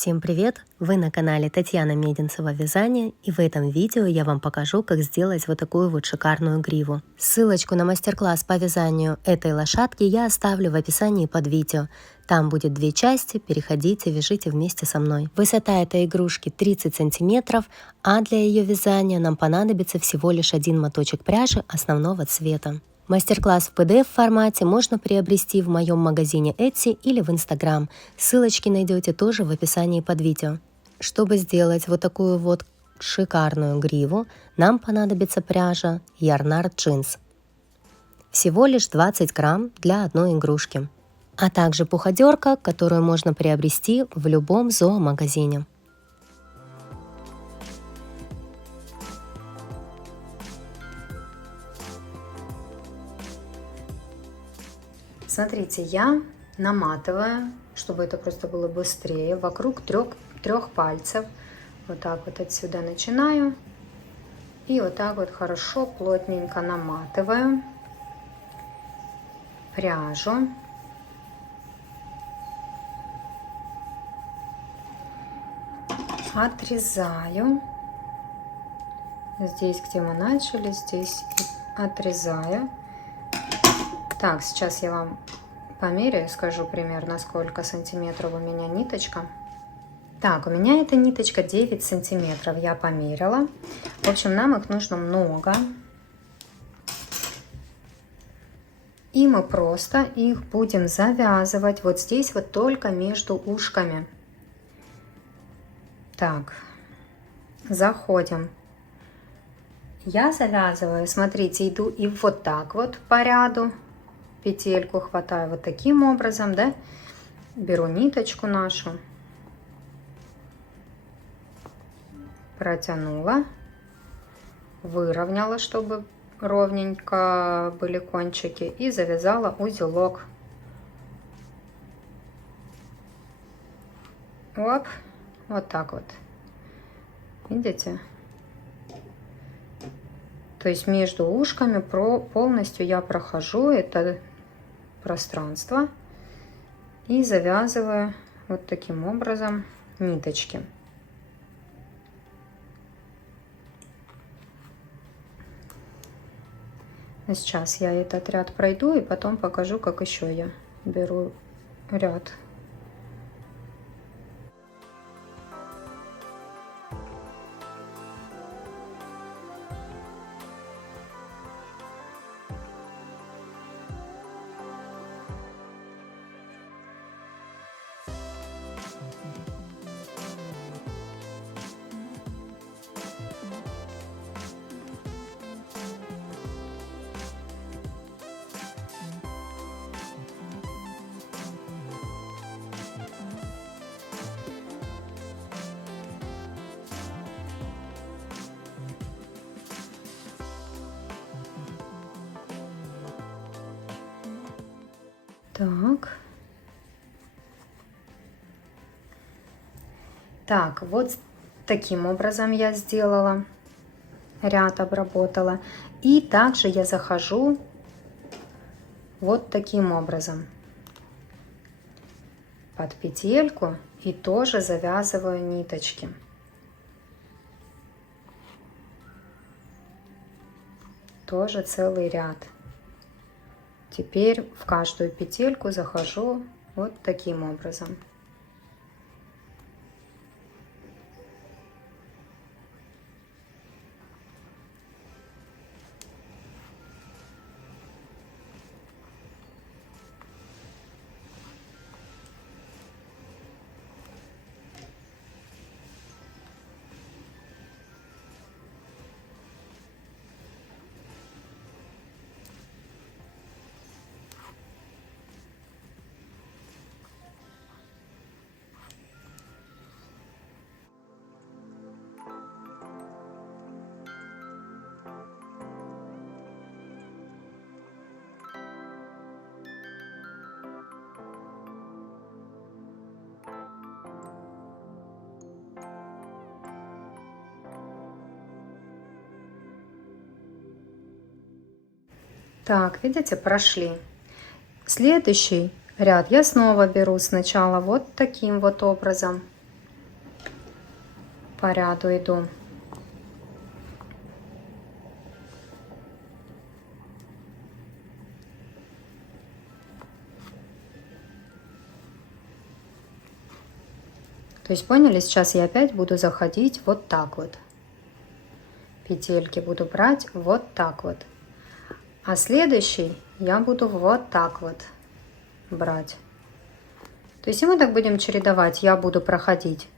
Всем привет! Вы на канале Татьяна Мединцева Вязание, и в этом видео я вам покажу, как сделать вот такую вот шикарную гриву. Ссылочку на мастер-класс по вязанию этой лошадки я оставлю в описании под видео. Там будет две части, переходите, вяжите вместе со мной. Высота этой игрушки 30 сантиметров, а для ее вязания нам понадобится всего лишь один моточек пряжи основного цвета. Мастер-класс в PDF формате можно приобрести в моем магазине Etsy или в Instagram. Ссылочки найдете тоже в описании под видео. Чтобы сделать вот такую вот шикарную гриву, нам понадобится пряжа Yarnart Jeans. Всего лишь 20 грамм для одной игрушки. А также пуходерка, которую можно приобрести в любом зоомагазине. Смотрите, я наматываю, чтобы это просто было быстрее, вокруг трех пальцев. Вот так вот отсюда начинаю. И вот так вот хорошо, плотненько наматываю пряжу. Отрезаю. Здесь, где мы начали, здесь отрезаю. Так, сейчас я вам померяю, скажу примерно, сколько сантиметров у меня ниточка. Так, у меня эта ниточка 9 сантиметров, я померила. В общем, нам их нужно много. И мы просто их будем завязывать вот здесь вот только между ушками. Так, заходим. Я завязываю, смотрите, иду и вот так вот по ряду. Петельку хватаю вот таким образом, да, беру ниточку нашу, протянула, выровняла, чтобы ровненько были кончики, и завязала узелок. Оп, вот так вот, видите? То есть между ушками полностью я прохожу это пространство и завязываю вот таким образом ниточки. Сейчас я этот ряд пройду и потом покажу, как еще я беру ряд. Так, вот таким образом я сделала, ряд обработала. И также я захожу вот таким образом под петельку и тоже завязываю ниточки. Тоже целый ряд. Теперь в каждую петельку захожу вот таким образом. Так, видите, прошли. Следующий ряд я снова беру сначала вот таким вот образом. по ряду иду. То есть поняли, сейчас я опять буду заходить вот так вот. Петельки буду брать вот так вот. А следующий я буду вот так вот брать. То есть и мы так будем чередовать. Я буду проходить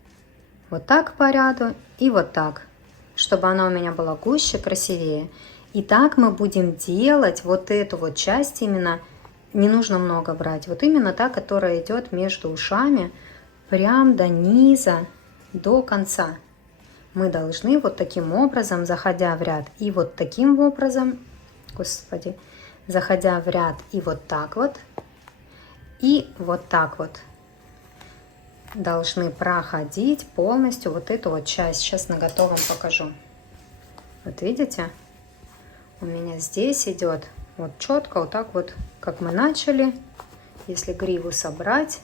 вот так по ряду и вот так, чтобы она у меня была гуще, красивее. И так мы будем делать вот эту вот часть именно, не нужно много брать, вот именно та, которая идет между ушами, прям до низа, до конца. Мы должны вот таким образом, заходя в ряд, и вот таким образом, господи, заходя в ряд и вот так вот вот, должны проходить полностью вот эту вот часть. Сейчас на готовом покажу. Вот видите, у меня здесь идет вот четко, вот так вот, как мы начали. Если гриву собрать,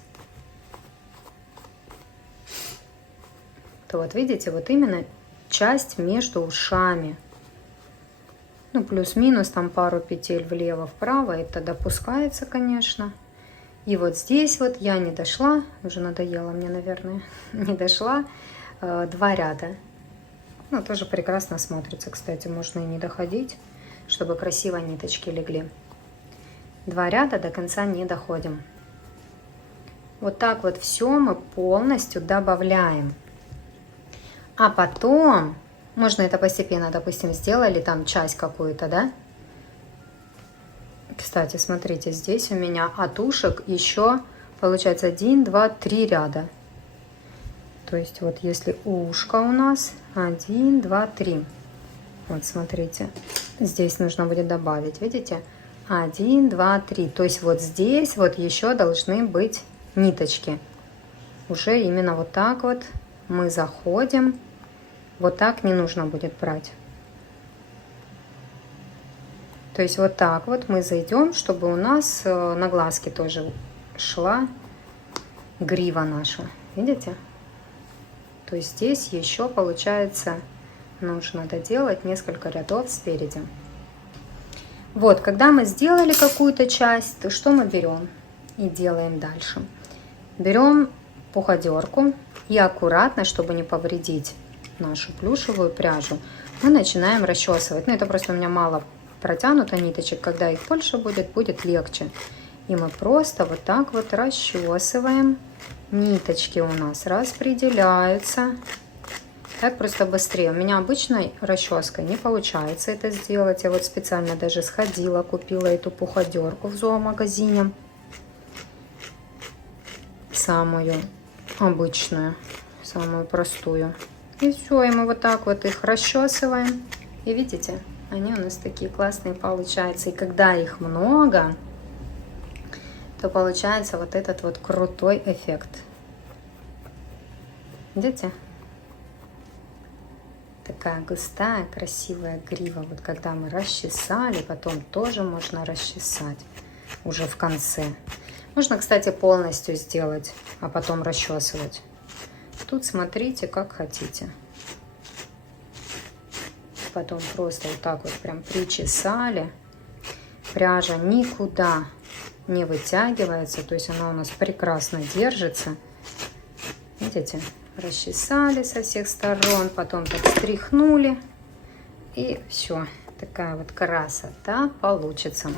то вот видите, вот именно часть между ушами. Ну, плюс-минус там пару петель влево-вправо, это допускается, конечно. И вот здесь вот я не дошла, уже надоело мне, наверное, не дошла, 2 ряда. Ну, тоже прекрасно смотрится, кстати, можно и не доходить, чтобы красиво ниточки легли. 2 ряда до конца не доходим. Вот так вот все мы полностью добавляем. А потом, можно это постепенно, допустим, сделали там часть какую-то, да? Кстати, смотрите, здесь у меня от ушек еще получается 1, 2, 3 ряда. То есть вот если ушко у нас 1, 2, 3. Вот смотрите, здесь нужно будет добавить, видите? 1, 2, 3. То есть вот здесь вот еще должны быть ниточки. Уже именно вот так вот мы заходим. Вот так не нужно будет брать. То есть вот так вот мы зайдем, чтобы у нас на глазки тоже шла грива наша. Видите? То есть здесь еще получается нужно доделать несколько рядов спереди. Вот, когда мы сделали какую-то часть, то что мы берем и делаем дальше? Берем пуходерку и аккуратно, чтобы не повредить нашу плюшевую пряжу, мы начинаем расчесывать. Ну, это просто у меня мало протянуто ниточек, когда их больше будет легче. И мы просто вот так вот расчесываем. Ниточки у нас распределяются. Так просто быстрее. У меня обычной расческой не получается это сделать. Я вот специально даже сходила, купила эту пуходерку в зоомагазине. Самую обычную, самую простую. И все, и мы вот так вот их расчесываем. И видите, они у нас такие классные получаются. И когда их много, то получается вот этот вот крутой эффект. Видите? Такая густая, красивая грива. Вот когда мы расчесали, потом тоже можно расчесать уже в конце. Можно, кстати, полностью сделать, а потом расчесывать. Тут смотрите, как хотите. Потом просто вот так вот прям причесали. Пряжа никуда не вытягивается, то есть она у нас прекрасно держится. Видите? Расчесали со всех сторон, потом так стряхнули. И все. Такая вот красота получится.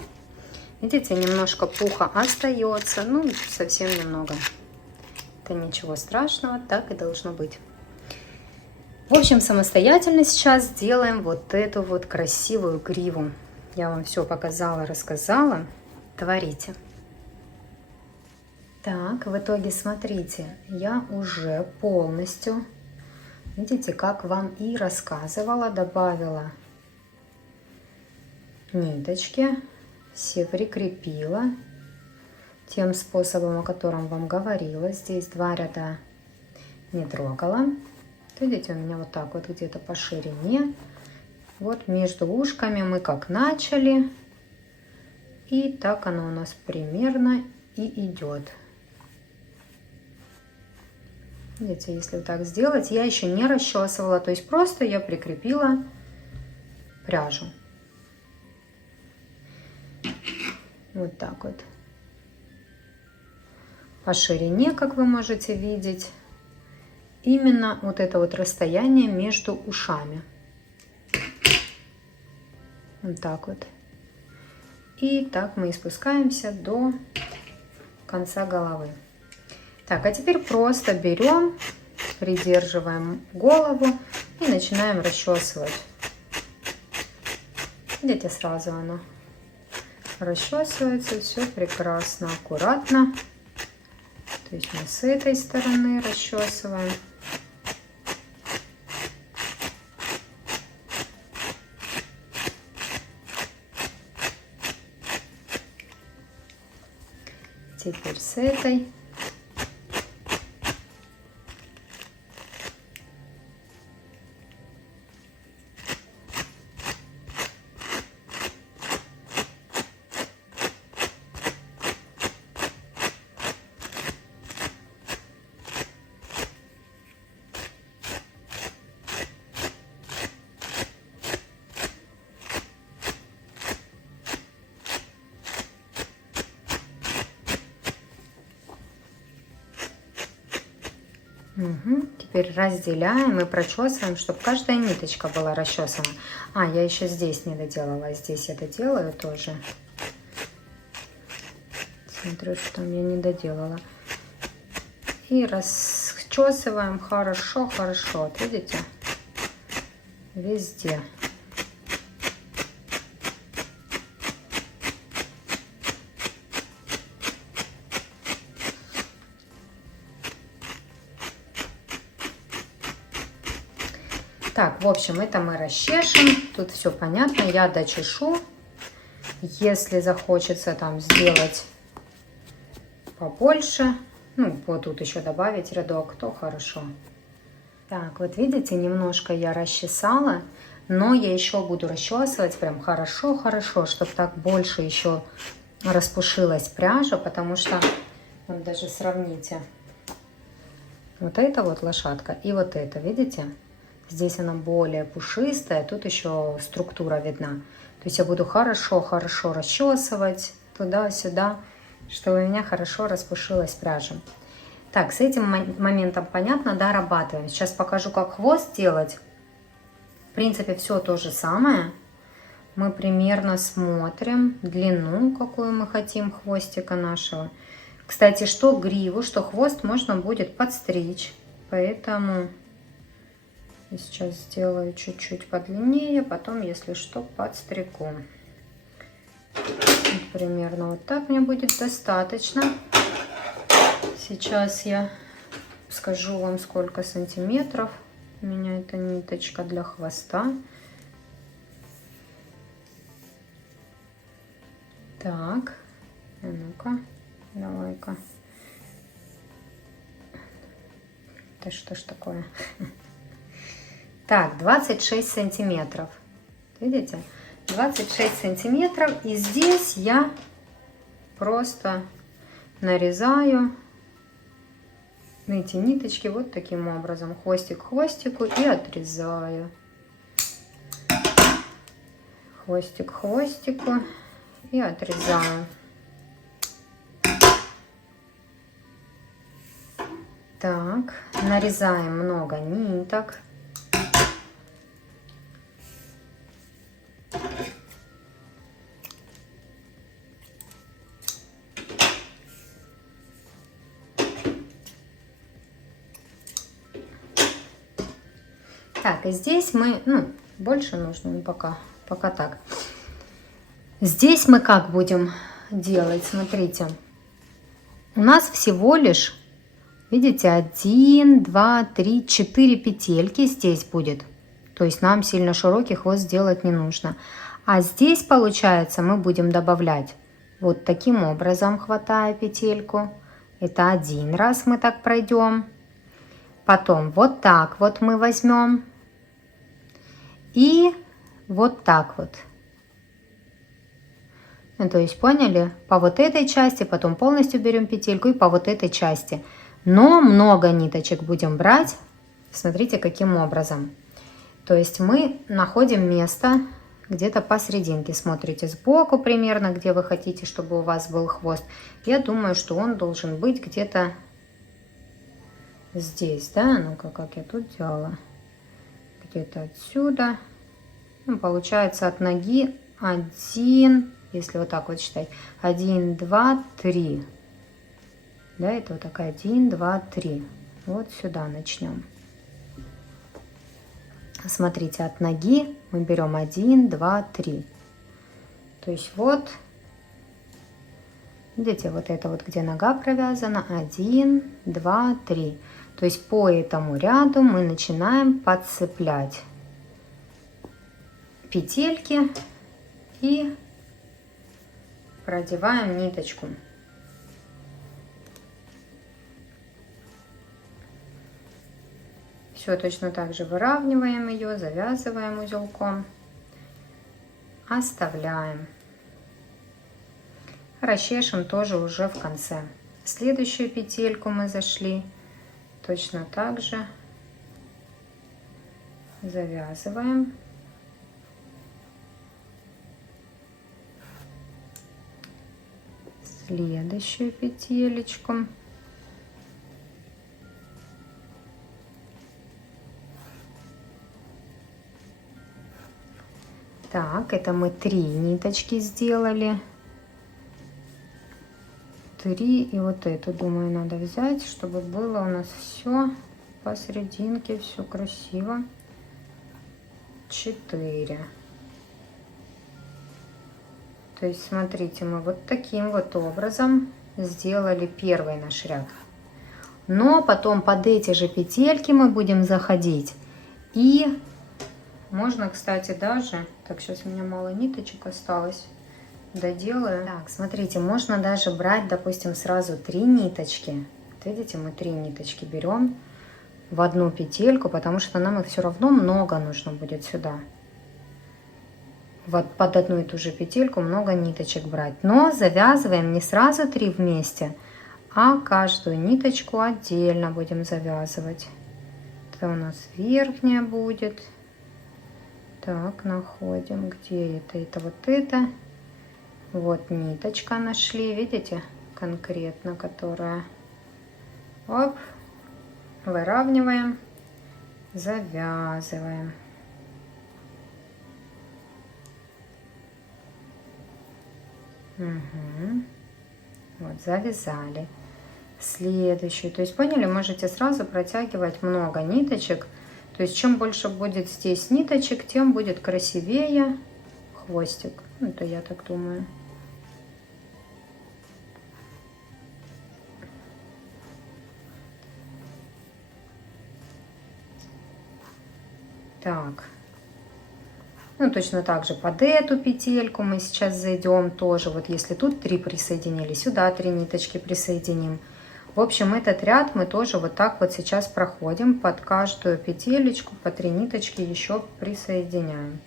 Видите, немножко пуха остается, ну, совсем немного. Это ничего страшного, так и должно быть. В общем, самостоятельно сейчас сделаем вот эту вот красивую гриву. Я вам все показала, рассказала. Творите. Так, в итоге, смотрите, я уже полностью, видите, как вам и рассказывала, добавила ниточки, все прикрепила тем способом, о котором вам говорила. Здесь 2 ряда не трогала. Видите, у меня вот так вот где-то по ширине. Вот между ушками мы как начали. И так оно у нас примерно и идет. Видите, если вот так сделать, я еще не расчесывала, то есть просто я прикрепила пряжу. Вот так вот. По ширине, как вы можете видеть, именно вот это вот расстояние между ушами. Вот так вот. И так мы и спускаемся до конца головы. Так, а теперь просто берем, придерживаем голову и начинаем расчесывать. Видите, сразу оно расчесывается, все прекрасно, аккуратно. То есть мы с этой стороны расчесываем. Теперь с этой. Угу. Теперь разделяем и прочесываем, чтобы каждая ниточка была расчесана. А, я еще здесь не доделала, здесь я доделаю тоже. Смотрю, что я не доделала. И расчесываем хорошо, хорошо. Вот видите? Везде. Так, в общем, это мы расчешем. Тут все понятно. Я дочешу. Если захочется там сделать побольше, ну, вот тут еще добавить рядок, то хорошо. Так, вот видите, немножко я расчесала, но я еще буду расчесывать прям хорошо-хорошо, чтобы так больше еще распушилась пряжа, потому что, вот даже сравните, вот эта вот лошадка и вот это, видите? Здесь она более пушистая, тут еще структура видна. То есть я буду хорошо-хорошо расчесывать туда-сюда, чтобы у меня хорошо распушилась пряжа. Так, с этим моментом понятно, дорабатываем. Сейчас покажу, как хвост делать. В принципе, все то же самое. Мы примерно смотрим длину, какую мы хотим хвостика нашего. Кстати, что гриву, что хвост можно будет подстричь. Поэтому сейчас сделаю чуть-чуть подлиннее, потом, если что, подстригу. Примерно вот так мне будет достаточно. Сейчас я скажу вам, сколько сантиметров у меня эта ниточка для хвоста. Так, ну-ка, давай-ка. Это что ж такое? Так, 26 сантиметров. Видите? 26 сантиметров. И здесь я просто нарезаю эти ниточки вот таким образом. Хвостик к хвостику и отрезаю. Хвостик к хвостику и отрезаю. Так, нарезаем много ниток. Так, и здесь мы, ну, больше нужно, ну, пока так. Здесь мы как будем делать, смотрите. У нас всего лишь, видите, 1, 2, 3, 4 петельки здесь будет. То есть нам сильно широкий хвост делать не нужно. А здесь, получается, мы будем добавлять вот таким образом, хватая петельку. Это один раз мы так пройдем. Потом вот так вот мы возьмем. И вот так вот. Ну, то есть, поняли? По вот этой части, потом полностью берем петельку и по вот этой части. Но много ниточек будем брать. Смотрите, каким образом. То есть мы находим место где-то посерединке. Смотрите сбоку примерно, где вы хотите, чтобы у вас был хвост. Я думаю, что он должен быть где-то здесь, да? Ну-ка, как я тут делала. Где-то отсюда. Ну, получается от ноги 1, если вот так вот считать. 1, 2, 3. Да, это вот такая 1, 2, 3. Вот сюда начнем. Смотрите, от ноги мы берем 1, 2, 3. То есть вот, видите, вот это вот, где нога провязана, 1, 2, 3. То есть по этому ряду мы начинаем подцеплять петельки и продеваем ниточку. Все точно так же выравниваем ее, завязываем узелком, оставляем. Расчешем тоже уже в конце. Следующую петельку мы зашли, точно так же завязываем. Следующую петелечку. Так, это мы 3 ниточки сделали. 3, и вот эту, думаю, надо взять, чтобы было у нас все посерединке, все красиво. 4. То есть, смотрите, мы вот таким вот образом сделали первый наш ряд. Но потом под эти же петельки мы будем заходить. И можно, кстати, даже... Так, сейчас у меня мало ниточек осталось. Доделаю. Так, смотрите, можно даже брать, допустим, сразу 3 ниточки. Вот видите, мы 3 ниточки берем в одну петельку, потому что нам их все равно много нужно будет сюда. Вот под одну и ту же петельку много ниточек брать. Но завязываем не сразу 3 вместе, а каждую ниточку отдельно будем завязывать. Это у нас верхняя будет. Так, находим, где это? Это вот это. Вот ниточка нашли, видите, конкретно, которая. Оп, выравниваем, завязываем. Угу. Вот, завязали. Следующую. То есть, поняли, можете сразу протягивать много ниточек. То есть, чем больше будет здесь ниточек, тем будет красивее хвостик. Ну, это я так думаю. Так. Ну, точно так же под эту петельку мы сейчас зайдем тоже. Вот если тут 3 присоединили, сюда 3 ниточки присоединим. В общем, этот ряд мы тоже вот так вот сейчас проходим. Под каждую петелечку по 3 ниточки еще присоединяем.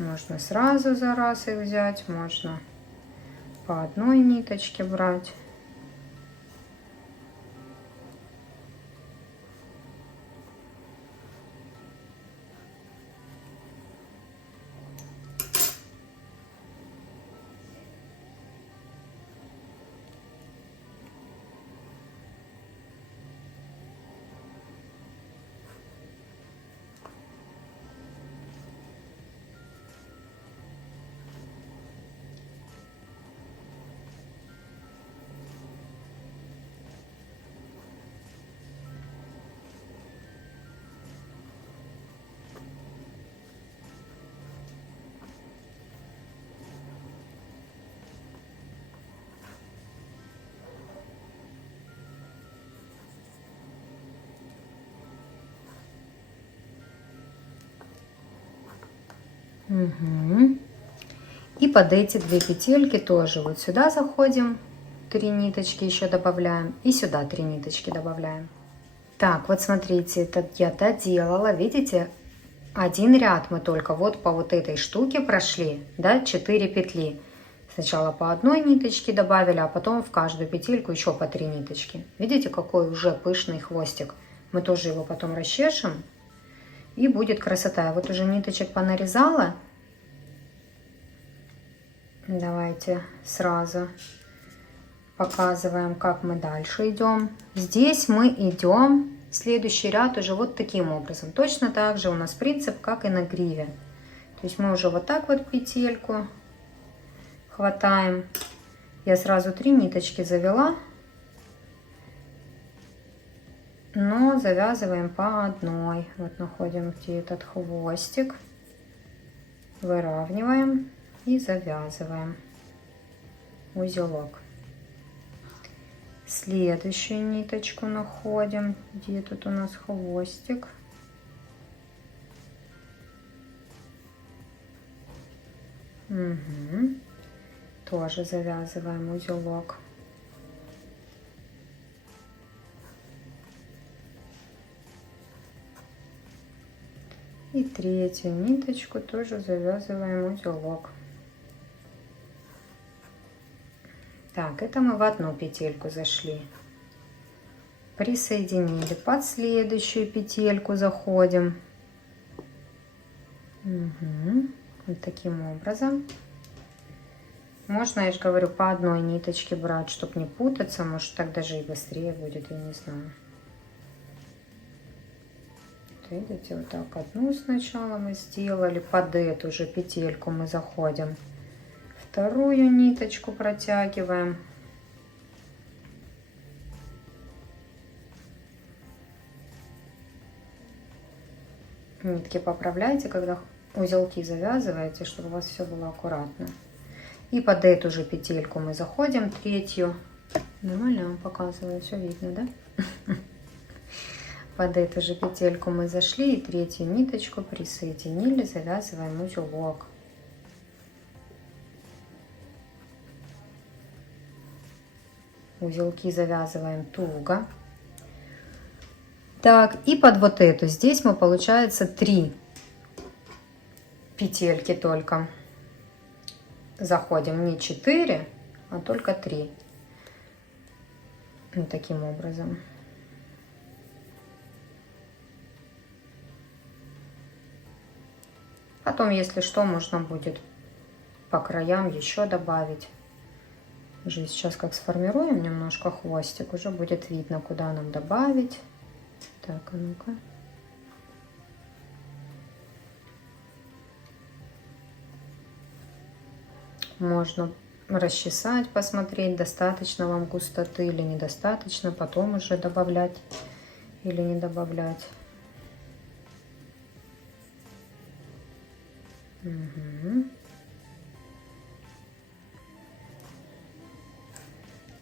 Можно сразу за раз их взять, можно по одной ниточке брать. Угу. И под эти 2 петельки тоже вот сюда заходим, 3 ниточки еще добавляем, и сюда 3 ниточки добавляем. Так, вот смотрите, это я доделала, видите, один ряд мы только вот по вот этой штуке прошли, да, 4 петли. Сначала по одной ниточке добавили, а потом в каждую петельку еще по 3 ниточки. Видите, какой уже пышный хвостик. Мы тоже его потом расчешем. И будет красота. Я вот уже ниточек понарезала. Давайте сразу показываем, как мы дальше идем. Здесь мы идем следующий ряд уже вот таким образом. Точно так же у нас принцип, как и на гриве. То есть мы уже вот так вот петельку хватаем. Я сразу 3 ниточки завела, но завязываем по одной. Вот находим, где этот хвостик, выравниваем и завязываем узелок. Следующую ниточку находим, где тут у нас хвостик. Угу. Тоже завязываем узелок. И третью ниточку тоже завязываем узелок. Так, это мы в одну петельку зашли. Присоединили. Под следующую петельку заходим. Угу. Вот таким образом. Можно, я же говорю, по одной ниточке брать, чтобы не путаться. Может, так даже и быстрее будет, я не знаю. Вот видите, вот так одну сначала мы сделали. Под эту же петельку мы заходим. Вторую ниточку протягиваем. Нитки поправляйте, когда узелки завязываете, чтобы у вас все было аккуратно. И под эту же петельку мы заходим, третью. Нормально я вам показываю, все видно, да? Под эту же петельку мы зашли и третью ниточку присоединили, завязываем узелок. Узелки завязываем туго. Так, и под вот эту здесь мы, получается, 3 петельки только. Заходим не 4, а только 3. Вот таким образом. Потом, если что, можно будет по краям еще добавить. Уже сейчас как сформируем немножко хвостик, уже будет видно, куда нам добавить. Так, а ну-ка. Можно расчесать, посмотреть, достаточно вам густоты или недостаточно, потом уже добавлять или не добавлять. Угу.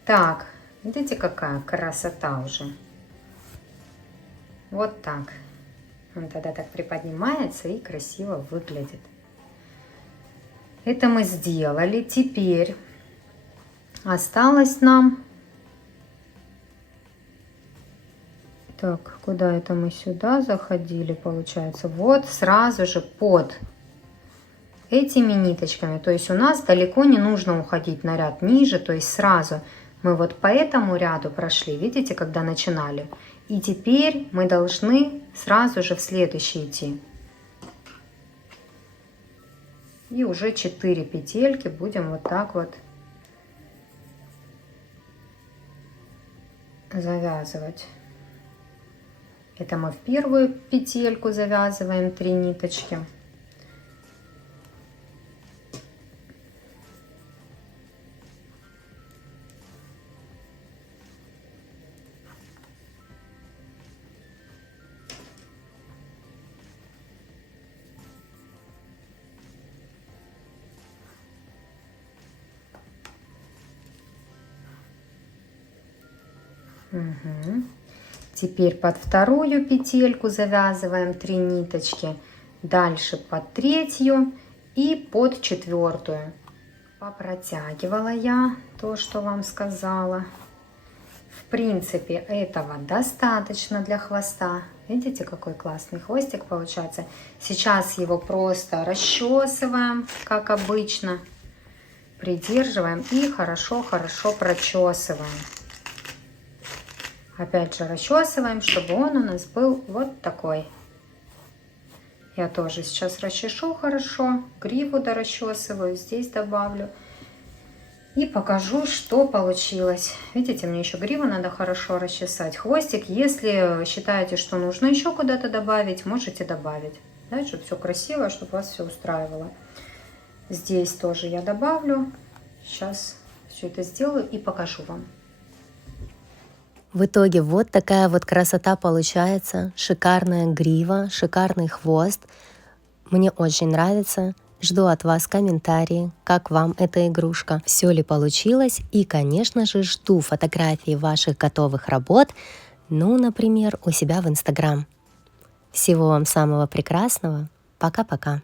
Так, видите, какая красота уже. Вот так. Он тогда так приподнимается и красиво выглядит. Это мы сделали. Теперь осталось нам... Так, куда это мы сюда заходили, получается? Вот сразу же под этими ниточками. То есть у нас далеко не нужно уходить на ряд ниже. То есть сразу мы вот по этому ряду прошли, видите, когда начинали. И теперь мы должны сразу же в следующий идти. И уже 4 петельки будем вот так вот завязывать. Это мы в первую петельку завязываем 3 ниточки. Угу. Теперь под вторую петельку завязываем 3 ниточки, дальше под третью и под четвертую. Попротягивала я то, что вам сказала. В принципе, этого достаточно для хвоста. Видите, какой классный хвостик получается. Сейчас его просто расчесываем, как обычно. придерживаем и хорошо-хорошо прочесываем. Опять же расчесываем, чтобы он у нас был вот такой. Я тоже сейчас расчешу хорошо, гриву дорасчесываю, здесь добавлю. И покажу, что получилось. Видите, мне еще гриву надо хорошо расчесать. Хвостик, если считаете, что нужно еще куда-то добавить, можете добавить. Да, чтобы все красиво, чтобы вас все устраивало. Здесь тоже я добавлю. Сейчас все это сделаю и покажу вам. В итоге вот такая вот красота получается. Шикарная грива, шикарный хвост. Мне очень нравится. Жду от вас комментарии, как вам эта игрушка, все ли получилось. И, конечно же, жду фотографии ваших готовых работ, ну, например, у себя в Инстаграм. Всего вам самого прекрасного. Пока-пока.